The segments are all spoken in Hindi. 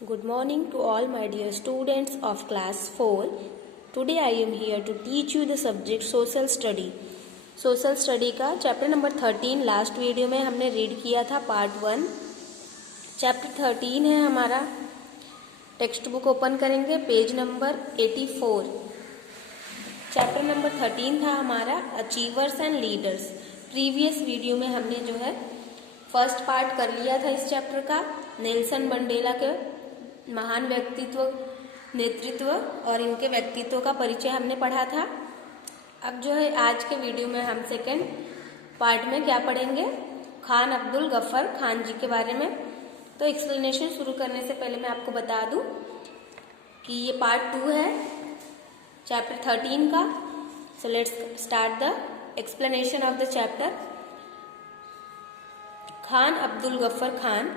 Good morning to all my dear students of class 4. Today I am here to teach you the subject social study. Social study का चैप्टर नंबर 13 लास्ट वीडियो में हमने रीड किया था पार्ट 1. चैप्टर 13 है हमारा. टेक्स्ट बुक ओपन करेंगे, पेज नंबर 84. चैप्टर नंबर 13 था हमारा achievers and leaders. Previous video में हमने जो है फर्स्ट पार्ट कर लिया था इस चैप्टर का. नेल्सन मंडेला के महान व्यक्तित्व, नेतृत्व और इनके व्यक्तित्व का परिचय हमने पढ़ा था. अब जो है आज के वीडियो में हम सेकेंड पार्ट में क्या पढ़ेंगे, खान अब्दुल गफ्फर खान जी के बारे में. तो एक्सप्लेनेशन शुरू करने से पहले मैं आपको बता दूं कि ये पार्ट 2 है चैप्टर 13 का. So let's start the explanation of the chapter. Khan Abdul Ghaffar Khan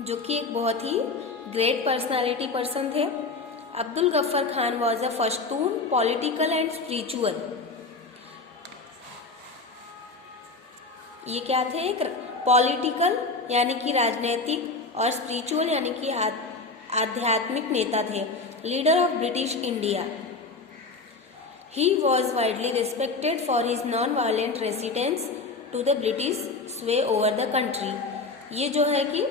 जो कि एक बहुत ही ग्रेट पर्सनालिटी पर्सन थे. Abdul Ghaffar Khan was a Pashtun political and spiritual. ये क्या थे, एक पॉलिटिकल यानी कि राजनैतिक और स्पिरिचुअल यानी कि आध्यात्मिक नेता थे. Leader of British India. He was widely respected for his non violent residence to the British sway over the country. ये जो है कि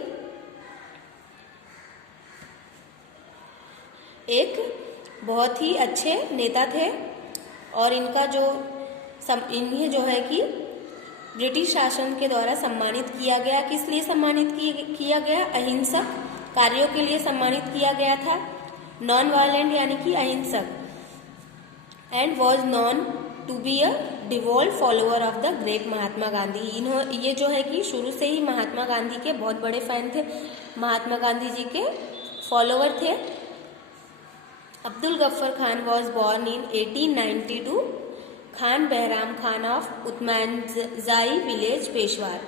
एक बहुत ही अच्छे नेता थे और इनका जो इन्हें जो है कि ब्रिटिश शासन के द्वारा सम्मानित किया गया. किस लिए सम्मानित किया गया? अहिंसक कार्यों के लिए सम्मानित किया गया था. नॉन वायलेंट यानी कि अहिंसक. And was known to be a डिवोल्ट follower of the great Mahatma Gandhi. ये जो है कि शुरू से ही महात्मा गांधी के बहुत बड़े फैन थे, महात्मा गांधी जी के फॉलोअर थे. Abdul Ghaffar Khan was born in 1892 Khan Bahram Khan of Utmanzai village Peshawar.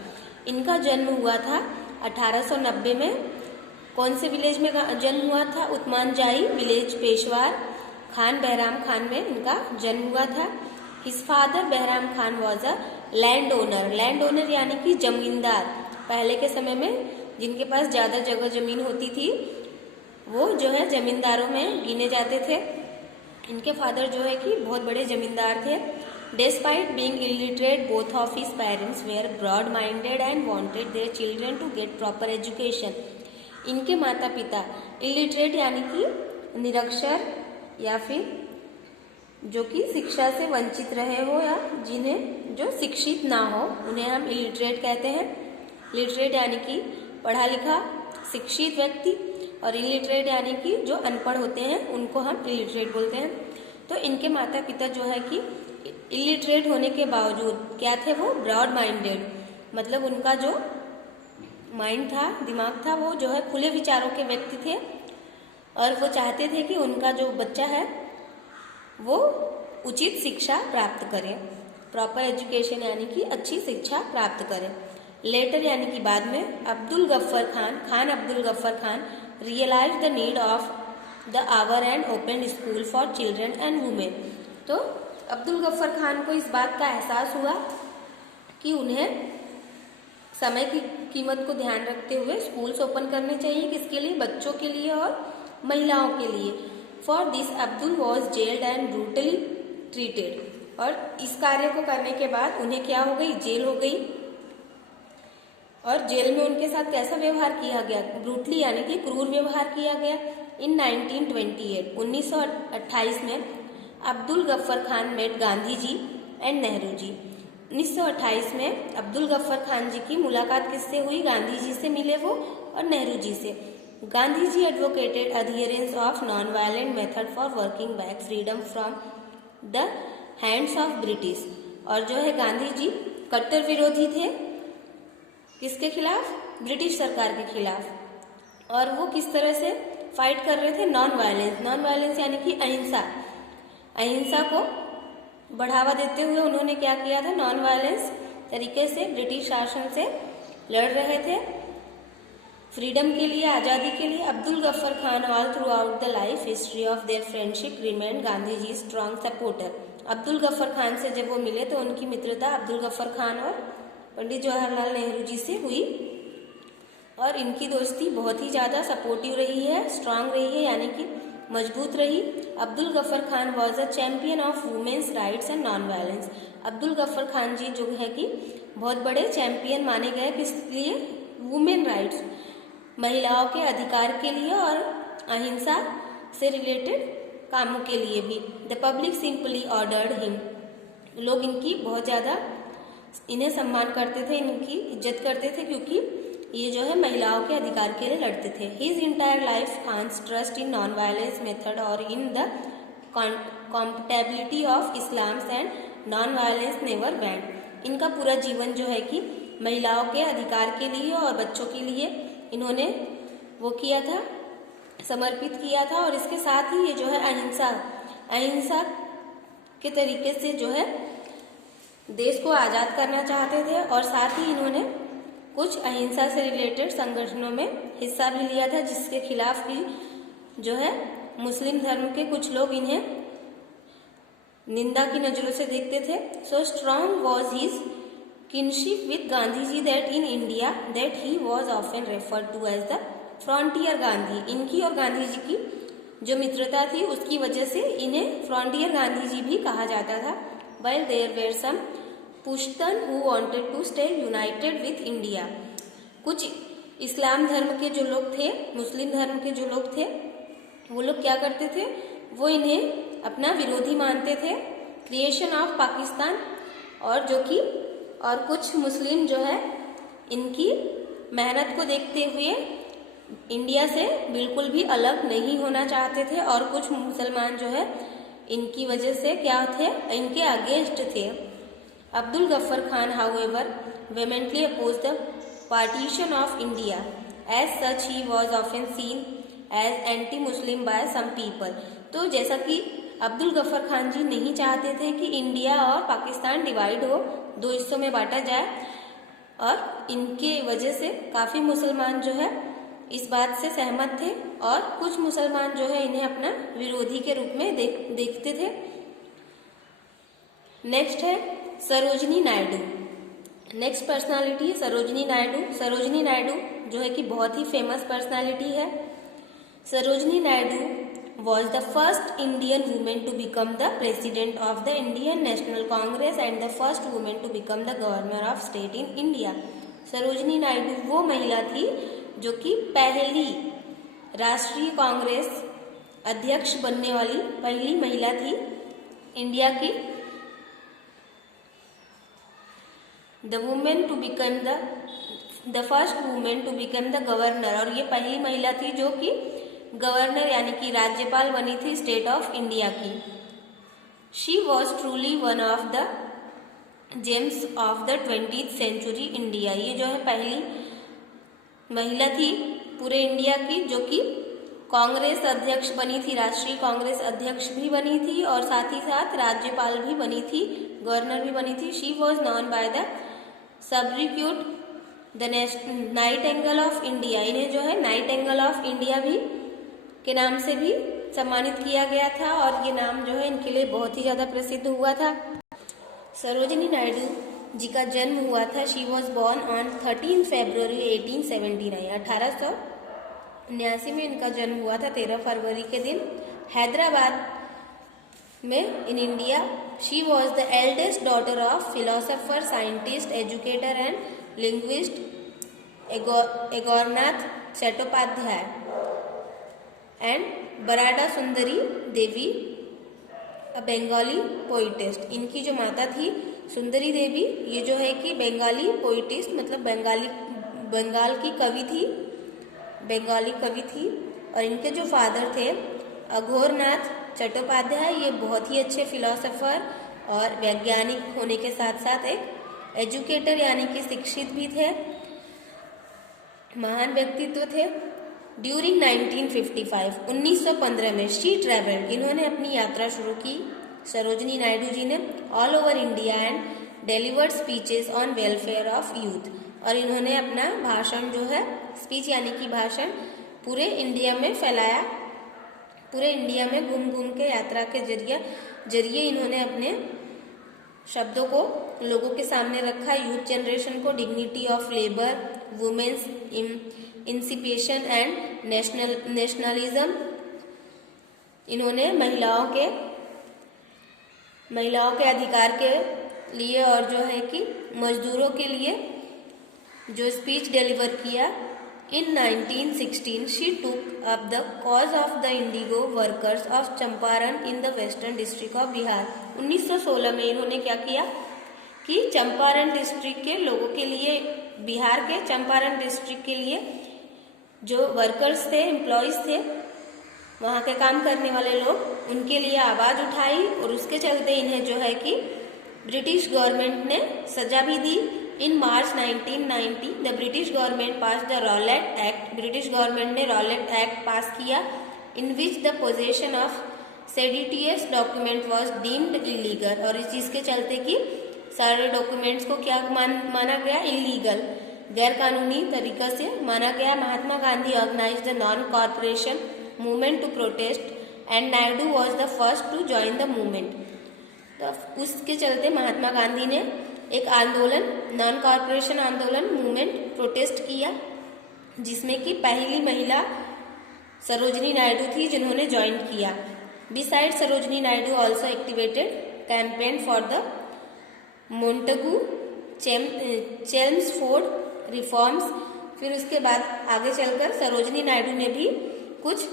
इनका जन्म हुआ था 1890 में. कौन से विलेज में जन्म हुआ था? उतमानजाई विलेज पेशवार, खान बहराम खान में इनका जन्म हुआ था. His father Bahram Khan was a land owner. Land owner यानी कि जमींदार. पहले के समय में जिनके पास ज्यादा जगह जमीन होती थी वो जो है जमींदारों में गिने जाते थे. इनके फादर जो है कि बहुत बड़े जमींदार थे. Despite being illiterate both of his parents were broad minded and wanted their children to get proper education. इनके माता पिता इलिटरेट यानी कि निरक्षर या फिर जो कि शिक्षा से वंचित रहे हो या जिन्हें जो शिक्षित ना हो उन्हें हम इलिटरेट कहते हैं. लिटरेट यानी कि पढ़ा लिखा शिक्षित व्यक्ति और इलिटरेट यानी कि जो अनपढ़ होते हैं उनको हम इलिटरेट बोलते हैं. तो इनके माता पिता जो है कि इलिटरेट होने के बावजूद क्या थे, वो ब्रॉड माइंडेड, मतलब उनका जो माइंड था, दिमाग था, वो जो है खुले विचारों के व्यक्ति थे और वो चाहते थे कि उनका जो बच्चा है वो उचित शिक्षा प्राप्त करे. प्रॉपर एजुकेशन यानी कि अच्छी शिक्षा प्राप्त करे. लेटर यानी कि बाद में Abdul Ghaffar Khan, Khan Abdul Ghaffar Khan realized the need of the hour and opened school for children and women. तो अब्दुल गफ्फर खान को इस बात का एहसास हुआ कि उन्हें समय की कीमत को ध्यान रखते हुए स्कूल्स ओपन करने चाहिए. किसके लिए? बच्चों के लिए और महिलाओं के लिए. For this Abdul was gelled and brutally treated. और इस कार्य को करने के बाद उन्हें क्या हो गई? जेल हो गई. और जेल में उनके साथ कैसा व्यवहार किया गया? ब्रूटली यानी कि क्रूर व्यवहार किया गया. इन 1928 में अब्दुल गफ्फर खान मेट गांधी जी एंड नेहरू जी. 1928 में अब्दुल गफ्फर खान जी की मुलाकात किससे हुई? गांधी जी से मिले वो और नेहरू जी से. Gandhi ji advocated adherence of non violent method for working back freedom from the hands of British. और जो है गांधी जी कट्टर विरोधी थे. किसके खिलाफ? ब्रिटिश सरकार के खिलाफ. और वो किस तरह से फाइट कर रहे थे? Non violence. नॉन वायलेंस यानी कि अहिंसा. अहिंसा को बढ़ावा देते हुए उन्होंने क्या किया था? नॉन वायलेंस तरीके से ब्रिटिश शासन से लड़ रहे थे फ्रीडम के लिए, आजादी के लिए. Abdul Ghaffar Khan all throughout the life history of their friendship remain Gandhi ji strong supporter. Abdul Ghaffar Khan से जब वो मिले तो उनकी मित्रता अब्दुल गफ्फर खान और पंडित जवाहरलाल नेहरू जी से हुई और इनकी दोस्ती बहुत ही ज़्यादा सपोर्टिव रही है, स्ट्रांग रही है, यानी कि मजबूत रही। Abdul Ghaffar Khan was a champion of women's rights and non violence. Abdul Ghaffar Khan ji जो है कि बहुत बड़े चैंपियन माने गए, किस लिए? वुमेन राइट्स, महिलाओं के अधिकार के लिए और अहिंसा से रिलेटेड कामों के लिए भी। The public simply ordered him, लोग इनकी बहुत ज़्यादा इन्हें सम्मान करते थे, इनकी इज्जत करते थे, क्योंकि ये जो है महिलाओं के अधिकार के लिए लड़ते थे। His entire life Khan's trust in non violence method और in the compatibility of Islam's and non violence never went. इनका पूरा जीवन जो है कि महिलाओं के अधिकार के लिए और बच्चों के लिए इन्होंने वो किया था, समर्पित किया था। और इसके साथ ही ये जो है अहिंसा के तरीके से जो है देश को आज़ाद करना चाहते थे, और साथ ही इन्होंने कुछ अहिंसा से रिलेटेड संगठनों में हिस्सा भी लिया था, जिसके खिलाफ भी जो है मुस्लिम धर्म के कुछ लोग इन्हें निंदा की नजरों से देखते थे। So strong was his kinship with Gandhi ji that in India that he was often referred to as the frontier Gandhi. इनकी और गांधी जी की जो मित्रता थी उसकी वजह से इन्हें फ्रंटियर गांधी जी भी कहा जाता था। While there were some पुश्तन who wanted to stay united with India, कुछ इस्लाम धर्म के जो लोग थे, मुस्लिम धर्म के जो लोग थे, वो लोग क्या करते थे? वो इन्हें अपना विरोधी मानते थे, क्रिएशन ऑफ पाकिस्तान। और जो कि और कुछ मुस्लिम जो है इनकी मेहनत को देखते हुए इंडिया से बिल्कुल भी अलग नहीं होना चाहते थे, और कुछ मुसलमान जो है इनकी वजह से क्या थे? इनके अगेंस्ट थे। Abdul Ghaffar Khan however vehemently opposed the partition of India. As such, he was often seen as anti-Muslim by some people. तो जैसा कि अब्दुल गफ्फर खान जी नहीं चाहते थे कि इंडिया और पाकिस्तान डिवाइड हो, दो हिस्सों में बांटा जाए, और इनके वजह से काफ़ी मुसलमान जो है इस बात से सहमत थे, और कुछ मुसलमान जो है इन्हें अपना विरोधी के रूप में देखते थे। नेक्स्ट है सरोजनी नायडू। नेक्स्ट पर्सनालिटी है सरोजनी नायडू। सरोजनी नायडू जो है कि बहुत ही फेमस पर्सनालिटी है। Sarojini Naidu was the first Indian women to become the president of the Indian National Congress and the first women to become the governor of state in India. Sarojini Naidu वो महिला थी जो कि पहली राष्ट्रीय कांग्रेस अध्यक्ष बनने वाली पहली महिला थी इंडिया की। The women to become the first women to become the governor, और ये पहली महिला थी जो कि गवर्नर यानी कि राज्यपाल बनी थी स्टेट ऑफ इंडिया की। She was truly one of the gems of the 20th century India. ये जो है पहली महिला थी पूरे इंडिया की जो कि कांग्रेस अध्यक्ष बनी थी, राष्ट्रीय कांग्रेस अध्यक्ष भी बनी थी, और साथ ही साथ राज्यपाल भी बनी थी, गवर्नर भी बनी थी। She was known by the sobriquet the nightingale of India. इन्हें जो है नाइट एंगल ऑफ इंडिया भी के नाम से भी सम्मानित किया गया था, और ये नाम जो है इनके लिए बहुत ही ज़्यादा प्रसिद्ध हुआ था। सरोजनी नायडू जी का जन्म हुआ था, शी वॉज बॉर्न ऑन 13 फरवरी 1879। 1879 में इनका जन्म हुआ था, 13 फरवरी के दिन, हैदराबाद में in India. She was the eldest daughter of philosopher, scientist, educator and linguist Aghorenath Chattopadhyay and Barada Sundari Devi अ बंगाली पोइटिस्ट। इनकी जो माता थी सुंदरी देवी, ये जो है कि बंगाली पोइटिस्ट मतलब बंगाल की कवि थी, बंगाली कवि थी। और इनके जो फादर थे अघोरनाथ चट्टोपाध्याय, ये बहुत ही अच्छे फिलोसोफर और वैज्ञानिक होने के साथ साथ एक एजुकेटर यानी कि शिक्षित भी थे, महान व्यक्तित्व थे। ड्यूरिंग 1915 में शी ट्रेवल्ड, इन्होंने अपनी यात्रा शुरू की सरोजनी नायडू जी ने all over India and delivered speeches on welfare of youth. और इन्होंने अपना भाषण जो है, स्पीच यानी कि भाषण, पूरे इंडिया में फैलाया, पूरे इंडिया में घूम घूम के यात्रा के जरिए इन्होंने अपने शब्दों को लोगों के सामने रखा। यूथ जनरेशन को dignity of labour, women's emancipation and nationalism. इन्होंने महिलाओं के अधिकार के लिए और जो है कि मजदूरों के लिए जो स्पीच डिलीवर किया। In 1916, she took up the cause of the indigo workers of Champaran in the western district of Bihar. 1916 में इन्होंने क्या किया कि चंपारण डिस्ट्रिक्ट के लोगों के लिए, बिहार के चंपारण डिस्ट्रिक्ट के लिए जो वर्कर्स थे, एम्प्लॉयज थे, वहाँ के काम करने वाले लोग, उनके लिए आवाज उठाई और उसके चलते इन्हें जो है कि ब्रिटिश गवर्नमेंट ने सजा भी दी। In March 1990 the British government pass the Rowlatt Act. British government ने रॉलेट एक्ट पास किया in which the possession of seditious document was deemed illegal. और इस चीज के चलते कि सारे डॉक्यूमेंट्स को क्या माना गया, इलीगल, गैर कानूनी तरीका से माना गया। Mahatma Gandhi organise the non cooperation movement to protest and Naidu was the first to join the movement. तो उसके चलते महात्मा गांधी ने एक आंदोलन, नॉन कॉर्पोरेशन आंदोलन, मूवमेंट, प्रोटेस्ट किया, जिसमें कि पहली महिला सरोजनी नायडू थी जिन्होंने ज्वाइन किया। Beside Sarojini Naidu also activated campaign for the Montagu Chelmsford reforms. फिर उसके बाद आगे चलकर सरोजनी नायडू ने भी कुछ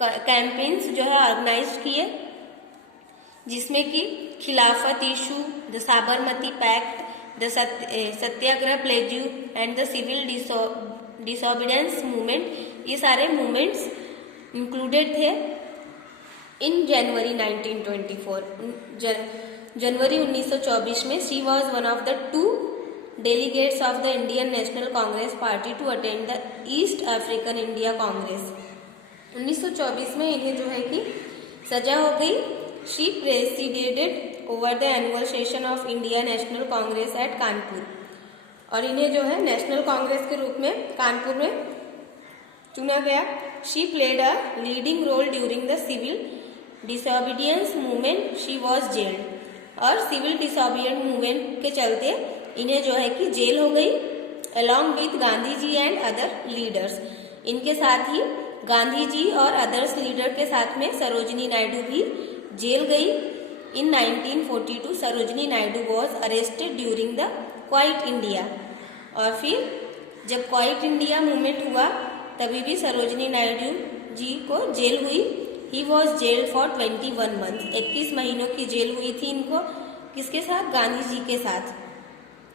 कैंपेन्स जो है ऑर्गेनाइज किए, जिसमें कि Khilafat issue, the Sabarmati pact, the Satyagraha pledge and the civil disobedience movement. ये सारे मूवमेंट्स इंक्लूडेड थे इन जनवरी 1924। जनवरी 1924 में she was one of the 2 delegates of the Indian National Congress party to attend the East African India Congress. 1924 में इन्हें जो है कि सजा हो गई। She presided over the annual session of India National Congress at Kanpur. और इन्हें जो है नेशनल कांग्रेस के रूप में कानपुर में चुना गया। She played a leading role during the civil disobedience movement. She was jailed। और सिविल डिसोबीडियंस मूवमेंट के चलते इन्हें जो है कि जेल हो गई, along with Gandhi ji and other leaders. इनके साथ ही गांधी जी और अदर्स लीडर के साथ में सरोजनी नायडू भी जेल गई। इन 1942 Sarojini Naidu was arrested during the quite India. और फिर जब क्वाइट इंडिया मूवमेंट हुआ तभी भी सरोजनी नायडू जी को जेल हुई। He was jail for 21 months. 21 महीनों की जेल हुई थी इनको। किसके साथ? गांधी जी के साथ।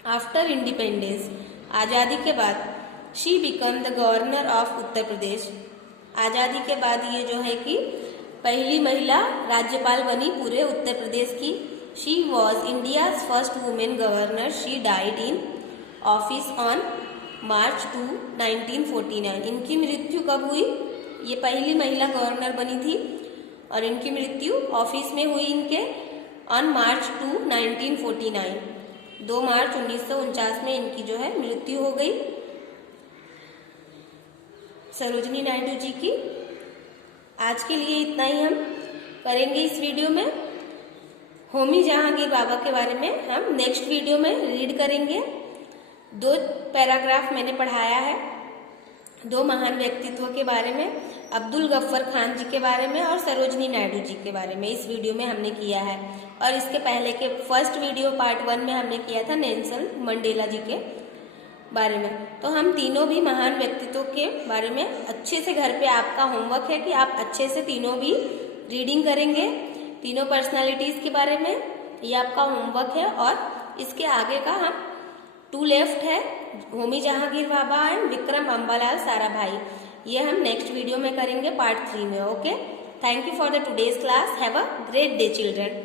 आफ्टर इंडिपेंडेंस, आज़ादी के बाद, she become the governor of Uttar Pradesh. आज़ादी के बाद ये जो है कि पहली महिला राज्यपाल बनी पूरे उत्तर प्रदेश की। She was India's first women governor. She died in office on March 2, 1949। इनकी मृत्यु कब हुई? ये पहली महिला गवर्नर बनी थी और इनकी मृत्यु ऑफिस में हुई इनके ऑन मार्च 2, 1949। 2 मार्च 1949 में इनकी जो है मृत्यु हो गई सरोजनी नायडू जी की। आज के लिए इतना ही हम करेंगे इस वीडियो में। होमी जहांगीर बाबा के बारे में हम नेक्स्ट वीडियो में रीड करेंगे। 2 पैराग्राफ मैंने पढ़ाया है 2 महान व्यक्तित्व के बारे में, अब्दुल गफ्फर खान जी के बारे में और सरोजनी नायडू जी के बारे में इस वीडियो में हमने किया है। और इसके पहले के फर्स्ट वीडियो पार्ट 1 में हमने किया था नेल्सन मंडेला जी के बारे में। तो हम तीनों भी महान व्यक्तित्व के बारे में अच्छे से घर पे आपका होमवर्क है कि आप अच्छे से तीनों भी रीडिंग करेंगे, तीनों पर्सनालिटीज के बारे में, ये आपका होमवर्क है। और इसके आगे का हम 2 लेफ्ट है, होमी जहांगीर बाबा एंड विक्रम अम्बालाल साराभाई, ये हम नेक्स्ट वीडियो में करेंगे पार्ट 3 में। Okay, thank you for the today's class. Have a great day children.